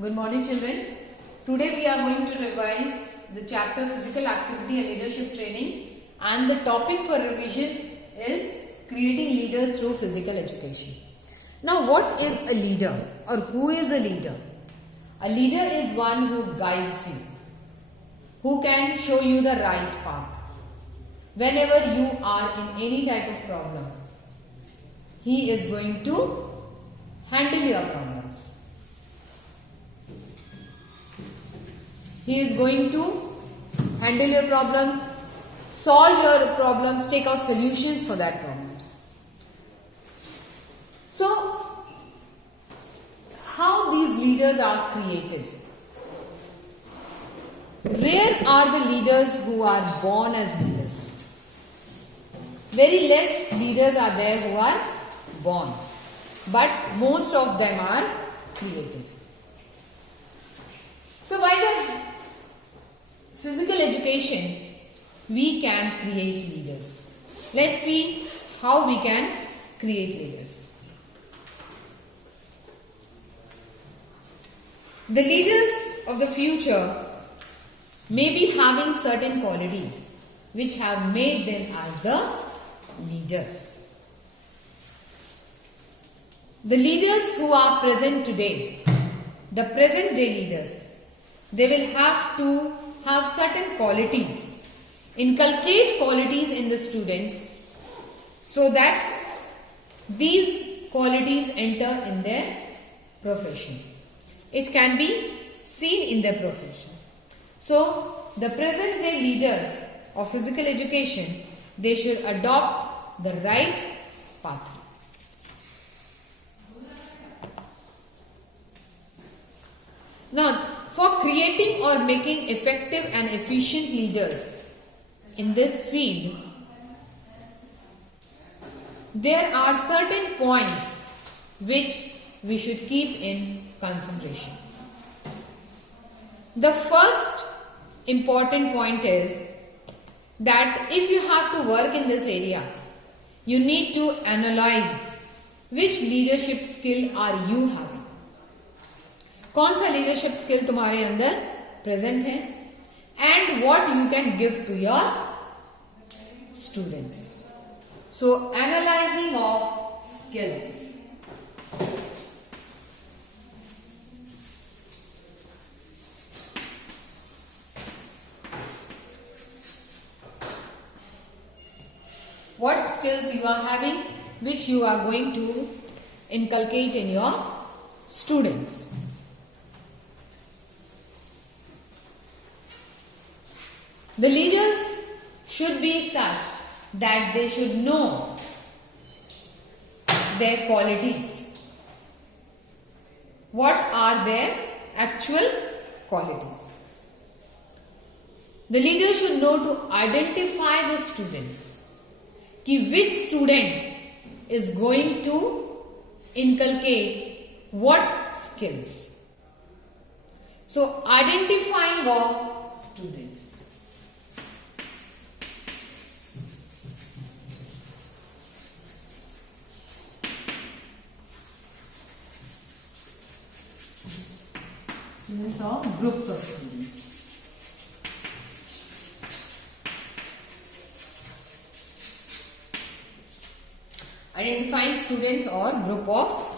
Good morning, children. Today we are going to revise the chapter Physical Activity and Leadership Training, and the topic for revision is creating leaders through physical education. Now, what is a leader, or who is a leader? A leader is one who guides you, who can show you the right path whenever you are in any type of problem. He is going to handle your problems. He is going to handle your problems, solve your problems, take out solutions for that problems. So, how these leaders are created? Rare are the leaders who are born as leaders. Very less leaders are there who are born, but most of them are created. So by the physical education, we can create leaders. Let's see how we can create leaders. The leaders of the future may be having certain qualities which have made them as the leaders. The leaders who are present today, the present day leaders, they will have to have certain qualities, inculcate qualities in the students so that these qualities enter in their profession. It can be seen in their profession. So, the present day leaders of physical education, they should adopt the right path. Now, for creating or making effective and efficient leaders in this field, there are certain points which we should keep in consideration. The first important point is that if you have to work in this area, you need to analyze which leadership skill are you having. कौन सा leadership skill तुम्हारे अंदर present है, and what you can give to your students. So, analyzing of skills. What skills you are having, which you are going to inculcate in your students. The leaders should be such that they should know their qualities. What are their actual qualities? The leader should know to identify the students. Ki which student is going to inculcate what skills. So, identifying of students. Students or groups of students. Identifying students or group of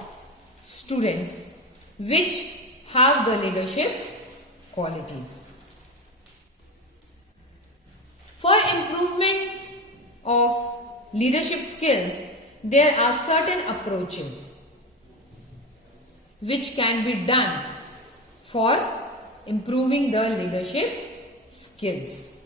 students which have the leadership qualities. For improvement of leadership skills, there are certain approaches which can be done for improving the leadership skills.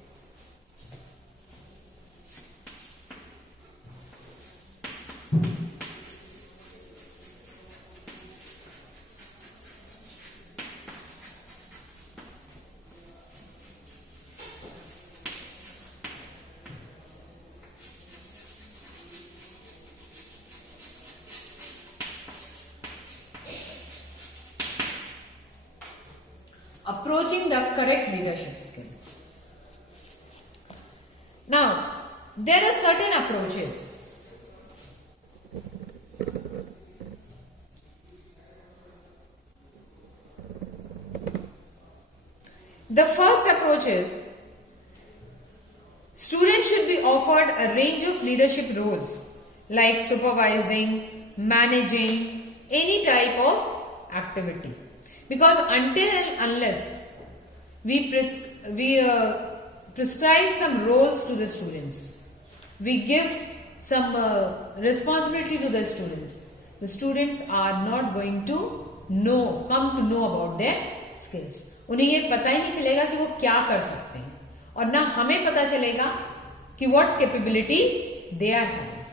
Approaching the correct leadership skill. Now, there are certain approaches. The first approach is students should be offered a range of leadership roles like supervising, managing, any type of activity. Because until and unless we prescribe some roles to the students, we give some responsibility to the students are not going to come to know about their skills. उन्हें ये पता ही नहीं चलेगा कि वो क्या कर सकते हैं और ना हमें पता चलेगा कि what capability they are having.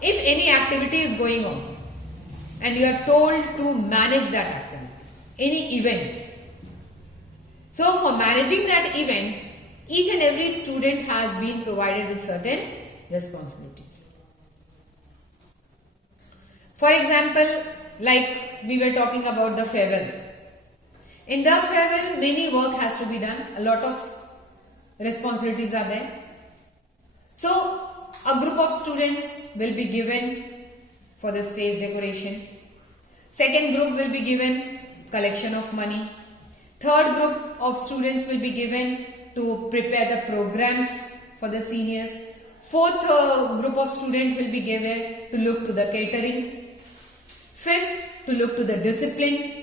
If any activity is going on and you are told to manage that activity, any event, so for managing that event, each and every student has been provided with certain responsibilities. For example, like we were talking about the farewell. In the farewell, many work has to be done. A lot of responsibilities are there. So, a group of students will be given for the stage decoration. Second group will be given collection of money. Third group of students will be given to prepare the programs for the seniors. Fourth group of students will be given to look to the catering. Fifth, to look to the discipline.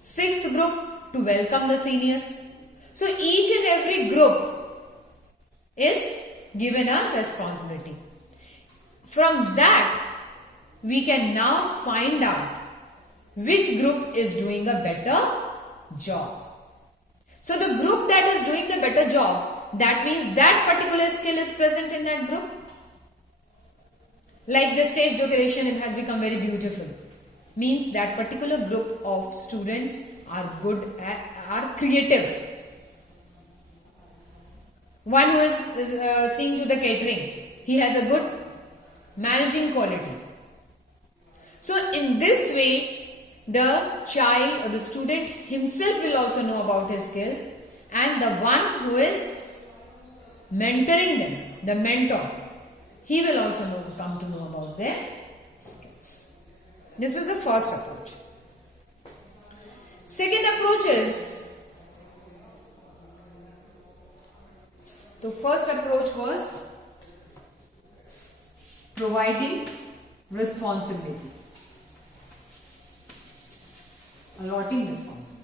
Sixth group, to welcome the seniors. So each and every group is given a responsibility. From that, we can now find out which group is doing a better job. So the group that is doing the better job, that means that particular skill is present in that group. Like the stage decoration, it has become very beautiful. Means that particular group of students are good at, are creative. One who is seeing to the catering, he has a good managing quality. So in this way, the child or the student himself will also know about his skills, and the one who is mentoring them, the mentor, he will also come to know about their skills. This is the first approach. Second approach is, the first approach was providing responsibilities, allotting responsibilities.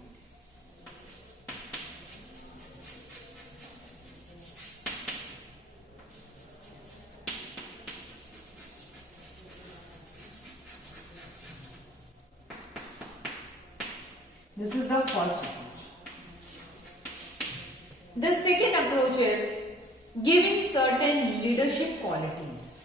This is the first approach. The second approach is giving certain leadership qualities.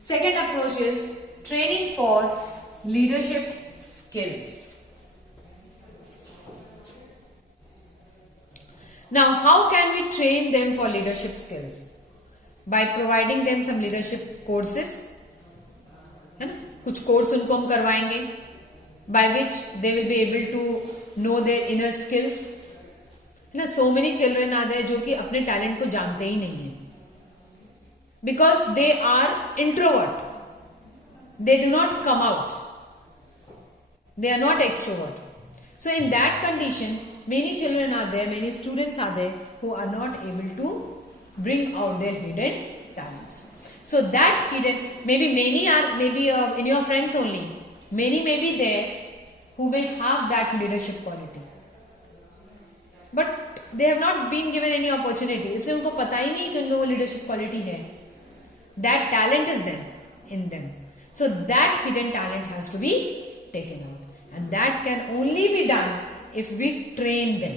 Second approach is training for leadership skills. Now, how can we train them for leadership skills? By providing them some leadership courses. है ना? कुछ course उनको हम करवाएंगे, by which they will be able to know their inner skills. है ना? So many children are there जो कि अपने टैलेंट को जानते ही नहीं है, because they are introvert. They do not come out. They are not extrovert. So in that condition, many children are there, many students are there who are not able to bring out their hidden talents. So that hidden, maybe many are, maybe in your friends only, many may be there who will have that leadership quality. But they have not been given any opportunity. इसलिए उनको पता ही नहीं कि उनको वो leadership quality है. That talent is there in them. So that hidden talent has to be taken out. And that can only be done if we train them.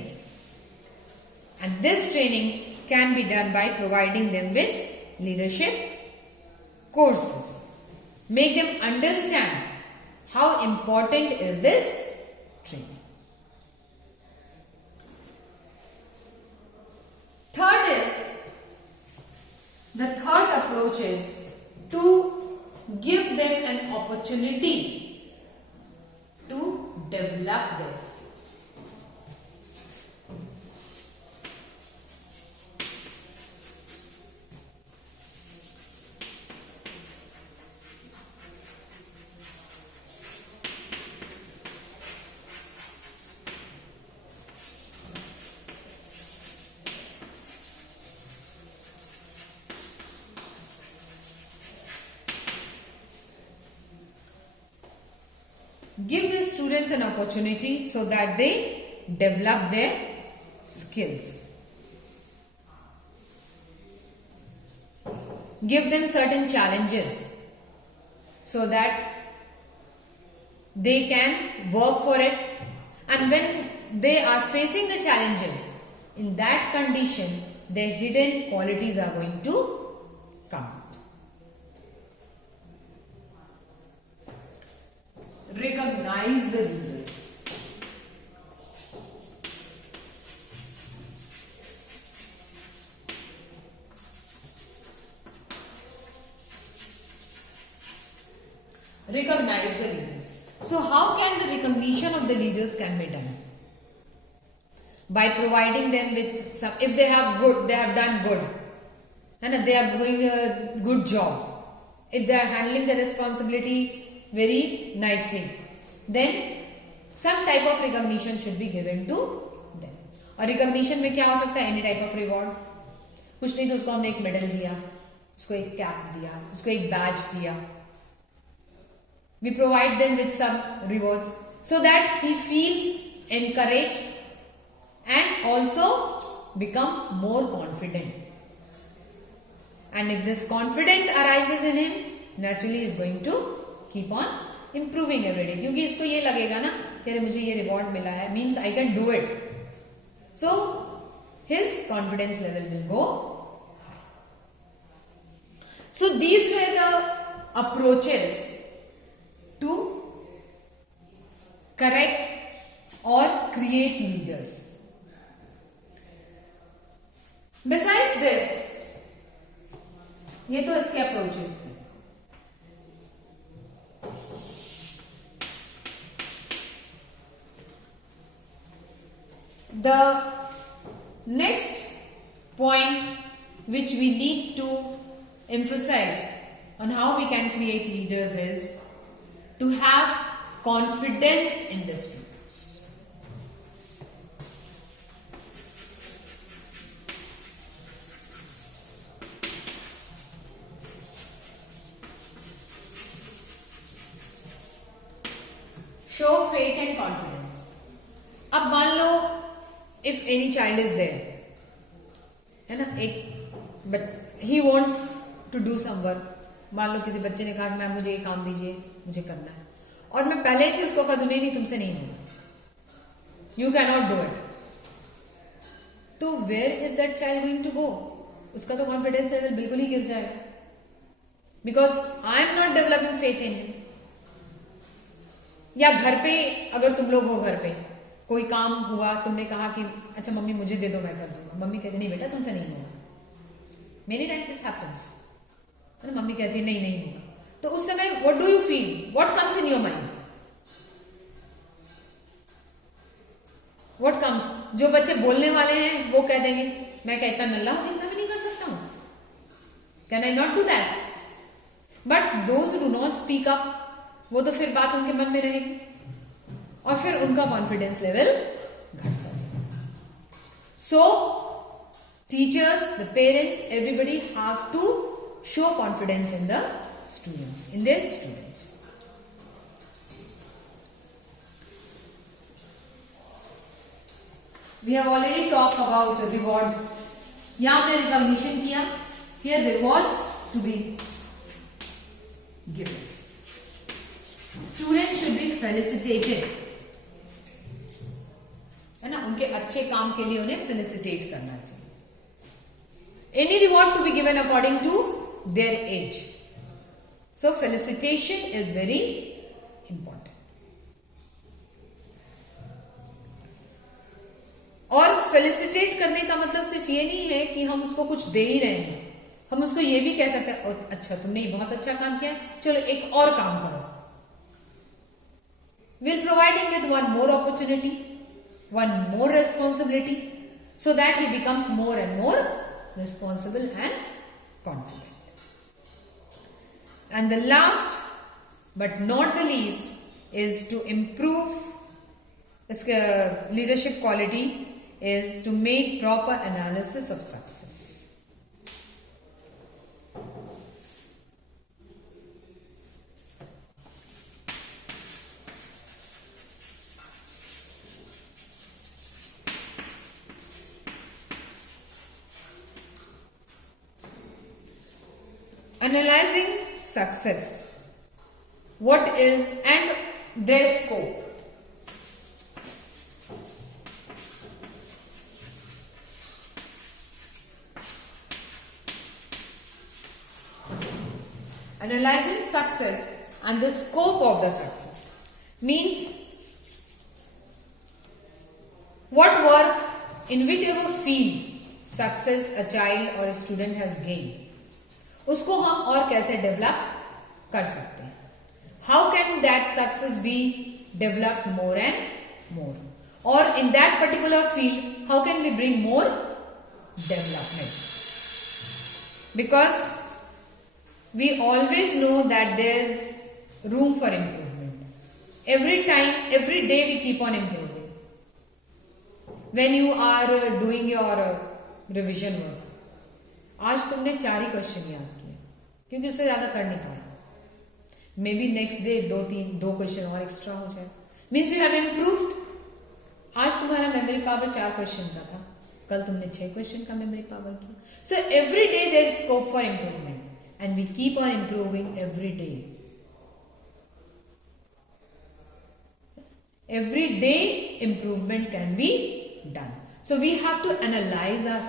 And this training can be done by providing them with leadership courses. Make them understand how important is this training. The third approach is to give them an opportunity to develop their skills. Give the students an opportunity so that they develop their skills. Give them certain challenges so that they can work for it, and when they are facing the challenges, in that condition their hidden qualities are going to come out. Recognize the leaders. Recognize the leaders. So how can the recognition of the leaders can be done? By providing them with some, if they have done good, and they are doing a good job, if they are handling the responsibility very nicely, then some type of recognition should be given to them. और recognition में क्या हो सकता है? Any type of reward. कुछ नहीं तो उसको हमने एक मेडल दिया, उसको एक कैप दिया, उसको एक बैज दिया. We provide them with some rewards so that he feels encouraged and also become more confident. And if this confidence arises in him, naturally he is going to keep on improving every day. क्योंकि इसको ये लगेगा ना कि अरे मुझे ये reward मिला है, means I can do it. So his confidence level will go high. So these were the approaches to correct or create leaders. Besides this, ये तो इसके अप्रोचेस थे. The next point which we need to emphasize on how we can create leaders is to have confidence in the students. Show faith and confidence. अब मान लो if any child is there, है ना, एक he wants to do some work. मान लो किसी बच्चे ने कहा कि मैम मुझे ये काम दीजिए, मुझे करना है, और मैं पहले से उसको कह दूं नहीं तुमसे नहीं होगा, you cannot do it. तो where is that child going to go? उसका तो कॉन्फिडेंस लेवल बिल्कुल ही गिर जाएगा, because I am not developing faith in him. या घर पे अगर तुम लोग हो, घर पे कोई काम हुआ, तुमने कहा कि अच्छा मम्मी मुझे दे दो मैं कर दूंगा, मम्मी कहती नहीं बेटा तुमसे नहीं होगा. Many times it happens. Mummy कहती नहीं नहीं होगा, तो उस समय what do you feel, what comes in your mind, what comes? जो बच्चे बोलने वाले हैं वो कह देंगे मैं क्या इतना नल्ला हूं, इतना भी नहीं कर सकता हूं, can I not do that. But those do not speak up, वो तो फिर बात उनके मन में रहेगी और फिर उनका कॉन्फिडेंस लेवल घटता जाएगा. So teachers, the parents, everybody have to show confidence in the students, in their students. We have already talk about rewards. यहां हमने रिकॉग्निशन किया, here rewards to be given. Student should be felicitated, है ना, उनके अच्छे काम के लिए उन्हें फेलिसिटेट करना चाहिए. Any reward to be given according to their age. So felicitation is very important. और फेलिसिटेट करने का मतलब सिर्फ ये नहीं है कि हम उसको कुछ दे ही रहे हैं, हम उसको ये भी कह सकते हैं अच्छा तुमने ये बहुत अच्छा काम किया, चलो एक और काम करो. we'll provide him with one more opportunity, one more responsibility, so that he becomes more and more responsible and confident. And the last but not the least is to improve this leadership quality is to make proper analysis of success. Analyzing success, what is and their scope. Analyzing success and the scope of the success means what work in whichever field success a child or a student has gained, उसको हम और कैसे develop कर सकते हैं. How can that success be developed more and more? Or in that particular field, how can we bring more development? Because we always know that there's room for improvement. Every time, every day we keep on improving. When you are doing your revision work, आज तुमने 4 ही question याद किए क्योंकि उससे ज्यादा कर नहीं पाए. May be next day 2 question और एक्स्ट्रा हो जाए. Means you have improved. आज तुम्हारा मेमोरी पावर 4 क्वेश्चन का था, कल तुमने 6 क्वेश्चन का मेमोरी पावर किया. So every day there is scope for improvement and we keep on improving every day. Every day improvement can be done. So we have to analyze our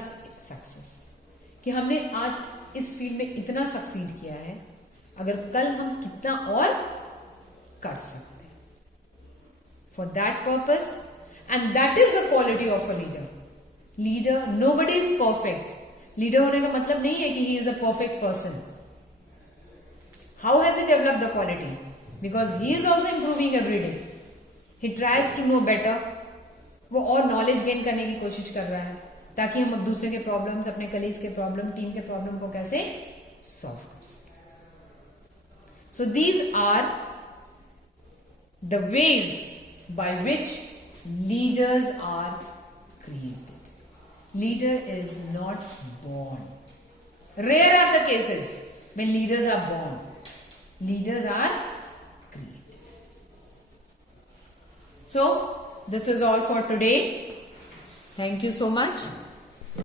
success. कि हमने आज इस field में इतना succeed किया है, अगर कल हम कितना और कर सकते हैं. For that purpose, and that is the quality of a leader. Leader, nobody is perfect. Leader होने का मतलब नहीं है कि he is a perfect person. How has he developed the quality? Because he is also improving every day. He tries to know better. वो और knowledge gain करने की कोशिश कर रहा है ताकि हम अब दूसरे के प्रॉब्लम्स, अपने कलीग्स के प्रॉब्लम, टीम के प्रॉब्लम को कैसे सॉल्व कर सकें. So these are the ways by which leaders are created. Leader is not born. Rare are the cases when leaders are born. Leaders are created. So, this is all for today. Thank you so much.